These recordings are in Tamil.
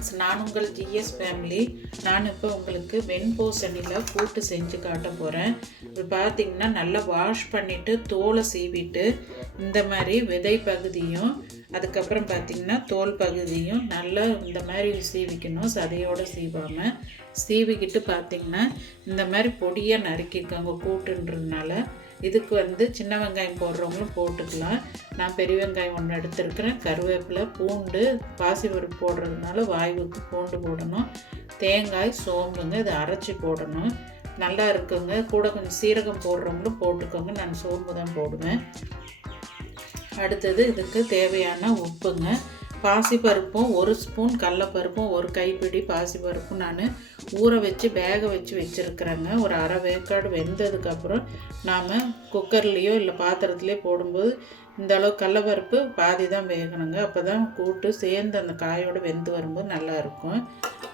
ஃப்ரெண்ட்ஸ், நான் உங்கள் ஜிஎஸ் ஃபேமிலி. நான் இப்போ உங்களுக்கு வெண்பூசணியில் கூட்டு செஞ்சு காட்ட போகிறேன். இது பார்த்திங்கன்னா நல்லா வாஷ் பண்ணிவிட்டு தோலை சீவிட்டு இந்த மாதிரி விதை பகுதியும் அதுக்கப்புறம் பார்த்திங்கன்னா தோல் பகுதியும் நல்லா இந்த மாதிரி சீவிக்கணும். சதையோடு சீவாமல் சீவிக்கிட்டு பார்த்திங்கன்னா இந்த மாதிரி பொடியாக நறுக்கிக்கோங்க. கூட்டுன்றதுனால இதுக்கு சின்ன வெங்காயம் போடுறவங்களும் போட்டுக்கலாம். நான் பெரிய வெங்காயம் ஒன்று எடுத்துருக்கிறேன். கருவேப்பிலை, பூண்டு, பாசிப்பருப்பு போடுறதுனால வாய்வுக்கு பூண்டு போடணும். தேங்காய், சோம்புங்க இதை அரைச்சி போடணும். நல்லா இருக்குங்க. கூட கொஞ்சம் சீரகம் போடுறவங்களும் போட்டுக்கோங்க. நான் சோம்பு தான் போடுவேன். அடுத்தது இதுக்கு தேவையான உப்புங்க. பாசிப்பருப்பும் 1 ஸ்பூன், கடலப்பருப்பும் 1 கைப்பிடி பாசிப்பருப்பும் நான் ஊற வச்சு வேக வச்சு வச்சுருக்குறேங்க. ஒரு அரை வேக்காடு வெந்ததுக்கப்புறம் நாம் குக்கர்லேயோ இல்லை பாத்திரத்துலேயோ போடும்போது இந்த அளவு கடலப்பருப்பு பாதி தான் வேகணுங்க. அப்போ தான் கூட்டு சேர்ந்து அந்த காயோடு வெந்து வரும்போது நல்லாயிருக்கும்.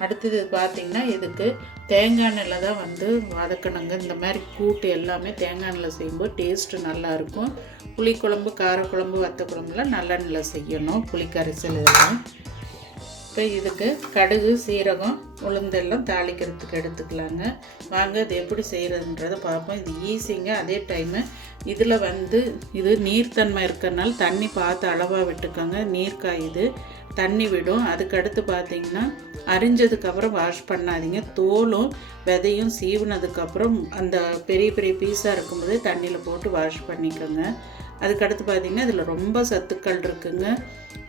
அடுத்தது பார்த்திங்கன்னா இதுக்கு தேங்காய் எண்ணெயில் தான் வதக்கணுங்க. இந்த மாதிரி கூட்டு எல்லாமே தேங்காய் எண்ணெயில் செய்யும்போது டேஸ்ட்டு நல்லாயிருக்கும். புளிக்குழம்பு, காரக்குழம்பு, வத்த குழம்புலாம் நல்லெண்ணெயில் செய்யணும். புளிக்கரைசல் இதெல்லாம். இப்போ இதுக்கு கடுகு, சீரகம், உளுந்தெல்லாம் தாளிக்கிறதுக்கு எடுத்துக்கலாங்க. வாங்க இது எப்படி செய்கிறதுன்றதை பார்ப்போம். இது ஈஸிங்க. அதே டைமு இதில் இது நீர்த்தன்மை இருக்கிறனால தண்ணி பார்த்து அளவாக விட்டுக்கோங்க. நீர்க்காய் இது தண்ணி விடும். அதுக்கடுத்து பார்த்திங்கன்னா அரிஞ்சதுக்கப்புறம் வாஷ் பண்ணாதீங்க. தோலும் விதையும் சீவுனதுக்கப்புறம் அந்த பெரிய பெரிய பீஸாக இருக்கும்போது தண்ணியில் போட்டு வாஷ் பண்ணிக்கோங்க. அதுக்கடுத்து பார்த்திங்கன்னா இதில் ரொம்ப சத்துக்கள் இருக்குங்க.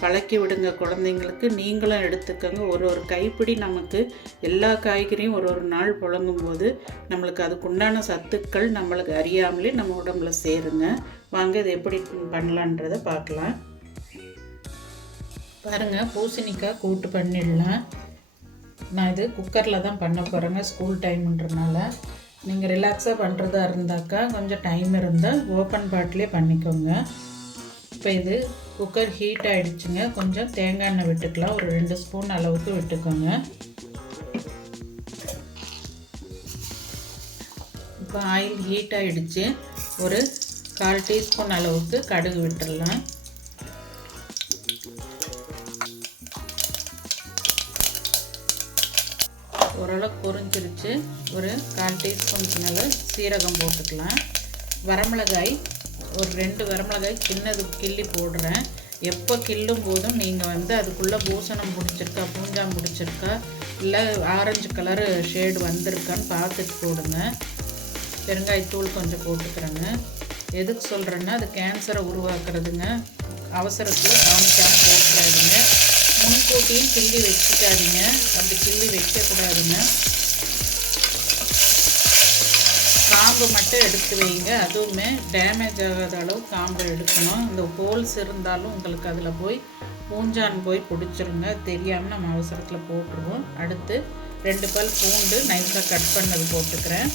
பழக்கி விடுங்க குழந்தைங்களுக்கு. நீங்களும் எடுத்துக்கோங்க. ஒரு கைப்பிடி நமக்கு எல்லா காய்கறியும் ஒரு நாள் புழங்கும் போது நம்மளுக்கு அதுக்குண்டான சத்துக்கள் நம்மளுக்கு அறியாமலே நம்ம உடம்புல சேருங்க. வாங்க இது எப்படி பண்ணலான்றதை பார்க்கலாம். பாருங்கள், பூசணிக்காய் கூட்டு பண்ணிடலாம். நான் இது குக்கரில் தான் பண்ண போகிறேங்க. ஸ்கூல் டைம்ன்றனால நீங்கள் ரிலாக்ஸாக பண்ணுறதா இருந்தாக்கா கொஞ்சம் டைம் இருந்தால் ஓப்பன் பாட்டிலே பண்ணிக்கோங்க. இப்போ இது குக்கர் ஹீட் ஆகிடுச்சுங்க. கொஞ்சம் தேங்காய் எண்ணெய் விட்டுக்கலாம். ஒரு 2 ஸ்பூன் அளவுக்கு விட்டுக்கோங்க. இப்போ ஆயில் ஹீட் ஆகிடுச்சு. ஒரு 1/4 டீஸ்பூன் அளவுக்கு கடுகு விட்டுடலாம். ஓரளவுக்கு பொரிஞ்சிருச்சு. ஒரு 1/4 டீஸ்பூனுக்கு மேலே சீரகம் போட்டுக்கலாம். வரமிளகாய் ஒரு 2 வரமிளகாய் சின்னது கிள்ளி போடுறேன். எப்போ கிள்ளும் போதும் நீங்கள் அதுக்குள்ளே பூசணம் பிடிச்சிருக்கா, பூஞ்சாம் பிடிச்சிருக்கா, இல்லை ஆரஞ்சு கலரு ஷேடு வந்திருக்கான்னு பார்த்துட்டு போடுங்க. பெருங்காயத்தூள் கொஞ்சம் போட்டுக்கிறேங்க. எதுக்கு சொல்கிறேன்னா அது கேன்சரை உருவாக்குறதுங்க. அவசரத்தில் கவனிக்காமல் போட்டுறாதுங்க. முன்கூட்டியும் கிள்ளி வச்சுக்காதீங்க. அப்படி கிள்ளி வைக்கக்கூடாதுங்க. காம்பு மட்டும் எடுத்து வைங்க. அதுவுமே டேமேஜ் ஆகாத அளவு காம்பு எடுக்கணும். இந்த ஹோல்ஸ் இருந்தாலும் உங்களுக்கு அதில் போய் பூஞ்சான் போய் பிடிச்சிருங்க. தெரியாமல் நம்ம அவசரத்தில் போட்டுருவோம். அடுத்து 2 பல் பூண்டு நைஸாக கட் பண்ணது போட்டுக்கிறேன்.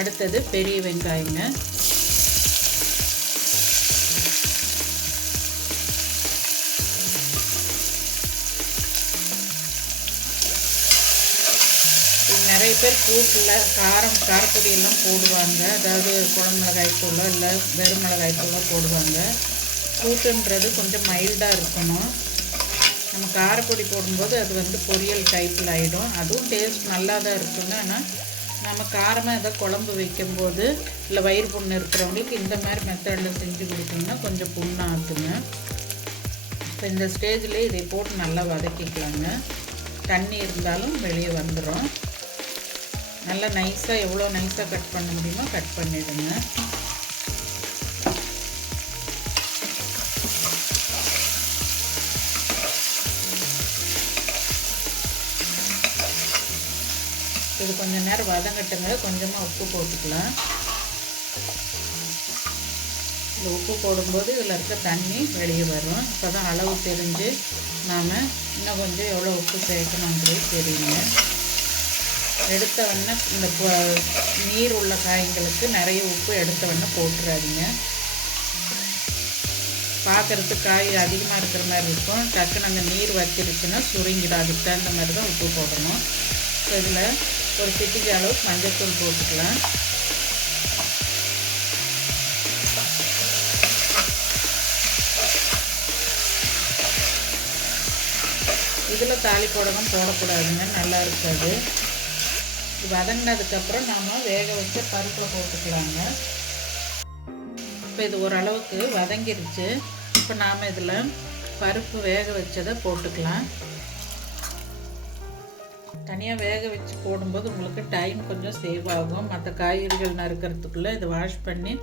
அடுத்தது பெரிய வெங்காயங்க. நிறைய பேர் கூட்டில் காரப்பொடியெல்லாம் போடுவாங்க. அதாவது குழம்பு மிளகாய்த்தூளோ இல்லை வெறும் மிளகாய்த்தூளோ போடுவாங்க. கூட்டுன்றது கொஞ்சம் மைல்டாக இருக்கணும். நம்ம காரப்பொடி போடும்போது அது பொரியல் டைப்பில் ஆகிடும். அதுவும் டேஸ்ட் நல்லா தான் இருக்குங்க. ஆனால் நம்ம காரமாக எதாவது குழம்பு வைக்கும்போது இல்லை வயிறு புண்ணு இருக்கிறவங்களுக்கு இந்த மாதிரி மெத்தடில் செஞ்சு கொடுத்தீங்கன்னா கொஞ்சம் புண்ணாகுங்க. இப்போ இந்த ஸ்டேஜில் இதை போட்டு நல்லா வதக்கிக்கலாங்க. தண்ணி இருந்தாலும் வெளியே வந்துடும். நல்லா நைஸாக எவ்வளோ நைஸாக கட் பண்ண முடியுமோ கட் பண்ணிவிடுங்க. இது கொஞ்சம் நேரம் வதங்கட்டுங்க. கொஞ்சமாக உப்பு போட்டுக்கலாம். இந்த உப்பு போடும்போது இதில் இருக்க தண்ணி வெளியே வரும். இப்போ தான் அளவு தெரிஞ்சு நாம் இன்னும் கொஞ்சம் எவ்வளோ உப்பு சேர்க்கணுன்றது தெரியுங்க. எடுத்தவொடனே இந்த நீர் உள்ள காய்களுக்கு நிறைய உப்பு எடுத்தவொடனே போட்டுறாதீங்க. பார்க்குறதுக்கு காய் அதிகமாக இருக்கிற மாதிரி இருக்கும். டக்குன்னு அந்த நீர் வச்சிருச்சுன்னா சுருங்கிடும். அதுக்கு தகுந்த மாதிரி தான் உப்பு போடணும். ஸோ இதில் ஒரு சிட்டிக்கு அளவுக்கு மஞ்சள்தூள் போட்டுக்கலாம். இது இதில் தாளிப்போடணும் போடக்கூடாதுங்க, நல்லா இருக்காது. இது வதங்கினதுக்கப்புறம் நாம் வேக வச்ச பருப்பில் போட்டுக்கலாங்க. இப்போ இது ஓரளவுக்கு வதங்கிருச்சு. இப்போ நாம் இதில் பருப்பு வேக வச்சதை போட்டுக்கலாம். தனியாக வேக வச்சு போடும்போது உங்களுக்கு டைம் கொஞ்சம் சேவ் ஆகும். மற்ற காய்கறிகள் நறுக்கிறதுக்குள்ளே இதை வாஷ் பண்ணி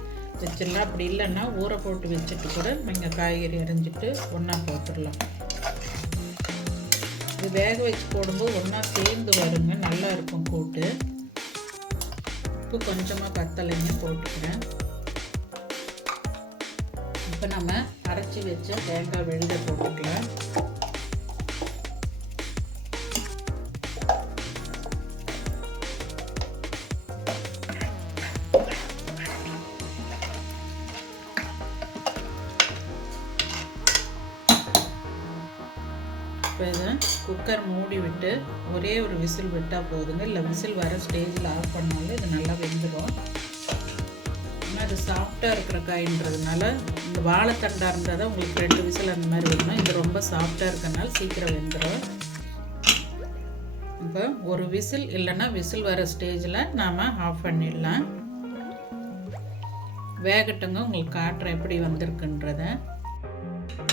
வச்சிடலாம். அப்படி இல்லைன்னா ஊற போட்டு வச்சுட்டு கூட நீங்கள் காய்கறி அரிஞ்சிட்டு ஒன்றா போட்டுடலாம். இது வேக வச்சு போடும்போது ஒன்றா சேர்ந்து வருங்க, நல்லா இருக்கும் கூட்டு. உப்பு கொஞ்சமாக பத்தலைங்க போட்டுக்கிறேன். இப்போ நம்ம அரைச்சி வச்ச தேங்காய் விழுத போட்டுக்கலாம். இப்போ இதை குக்கர் மூடி விட்டு ஒரே ஒரு விசில் விட்டால் போதுங்க. இல்லை விசில் வர ஸ்டேஜில் ஆஃப் பண்ணாலும் இது நல்லா வெந்துடும். ஆனால் அது சாஃப்டாக இருக்கிற காயின்றதுனால, இந்த வாழைத்தண்டாக இருந்தால் தான் உங்களுக்கு 2 விசில் அந்த மாதிரி வரணும். இது ரொம்ப சாஃப்டாக இருக்கிறனால சீக்கிரம் வெந்துடும். இப்போ ஒரு விசில் இல்லைன்னா விசில் வர ஸ்டேஜில் நாம் ஆஃப் பண்ணிடலாம். வேகட்டுங்க, உங்களுக்கு காட்டுறேன் எப்படி வந்திருக்குன்றத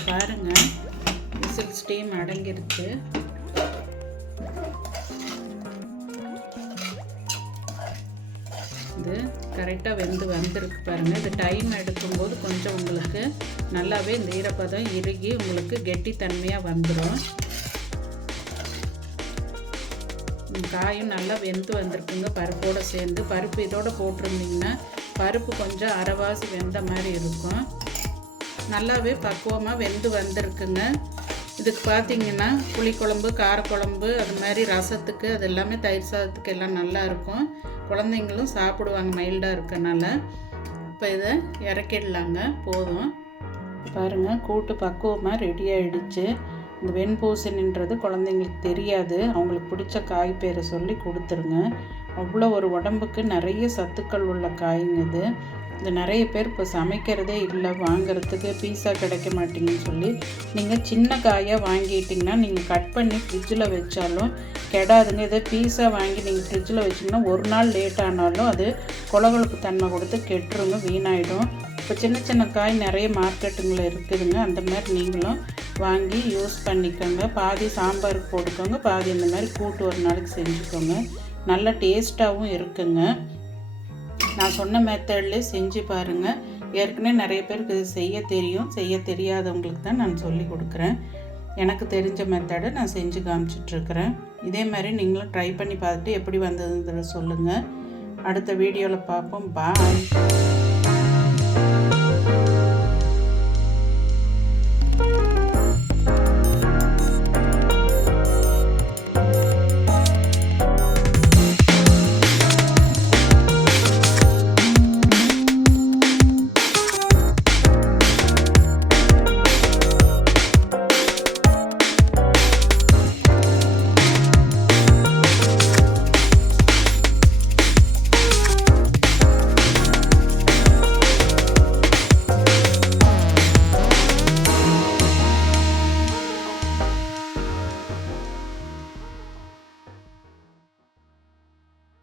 பாருங்கள். விசில் ஸ்டீம் அடங்கிருச்சு. இது கரெக்டாக வெந்து வந்திருக்கு பாருங்கள். இது டைம் எடுக்கும்போது கொஞ்சம் உங்களுக்கு நல்லாவே இந்த ஈரப்பதம் இறுகி உங்களுக்கு கெட்டித்தன்மையாக வந்துடும். காயும் நல்லா வெந்து வந்திருக்குங்க பருப்போடு சேர்ந்து. பருப்பு இதோடு போட்டிருந்தீங்கன்னா பருப்பு கொஞ்சம் அரைவாசி வெந்த மாதிரி இருக்கும். நல்லாவே பக்குவமாக வெந்து வந்திருக்குங்க. இதுக்கு பார்த்திங்கன்னா புளிக்குழம்பு, காரக்குழம்பு, அது மாதிரி ரசத்துக்கு, அது எல்லாமே தயிர் சாதத்துக்கு எல்லாம் நல்லாயிருக்கும். குழந்தைங்களும் சாப்பிடுவாங்க மைல்டாக இருக்கனால. இப்போ இதை இறக்கிடலாங்க. போதும் பாருங்கள், கூட்டு பக்குவமாக ரெடி ஆகிடுச்சு. இந்த வெண்பூசணின்றது குழந்தைங்களுக்கு தெரியாது. அவங்களுக்கு பிடிச்ச காய் பேரை சொல்லி கொடுத்துருங்க. அவ்வளோ ஒரு உடம்புக்கு நிறைய சத்துக்கள் உள்ள காய்ங்க இது. இது நிறைய பேர் இப்போ சமைக்கிறதே இல்லை, வாங்கிறதுக்கு பீஸா கிடைக்க மாட்டேங்குன்னு சொல்லி. நீங்கள் சின்ன காயாக வாங்கிட்டிங்கன்னா நீங்கள் கட் பண்ணி ஃப்ரிட்ஜில் வச்சாலும் கெடாதுங்க. இதை பீஸா வாங்கி நீங்கள் ஃப்ரிட்ஜில் வச்சிங்கன்னா ஒரு நாள் லேட் ஆனாலும் அது கொலகொலப்பு தன்மை கொடுத்து கெட்டுருங்க, வீணாயிடும். இப்போ சின்ன சின்ன காய் நிறைய மார்க்கெட்டுங்களில் இருக்குதுங்க. அந்த மாதிரி நீங்களும் வாங்கி யூஸ் பண்ணிக்கோங்க. பாதி சாம்பாருக்கு போட்டுக்கோங்க, பாதி இந்த மாதிரி கூட்டு ஒரு நாளைக்கு செஞ்சுக்கோங்க. நல்ல டேஸ்ட்டாகவும் இருக்குங்க. நான் சொன்ன மெத்தட்லேயே செஞ்சு பாருங்கள். ஏற்கனவே நிறைய பேருக்கு இது செய்ய தெரியும். செய்ய தெரியாதவங்களுக்கு தான் நான் சொல்லி கொடுக்குறேன். எனக்கு தெரிஞ்ச மெத்தடை நான் செஞ்சு காமிச்சிட்ருக்கிறேன். இதே மாதிரி நீங்களும் ட்ரை பண்ணி பார்த்துட்டு எப்படி வந்ததுன்னு சொல்லுங்கள். அடுத்த வீடியோவில் பார்ப்போம். பாய்.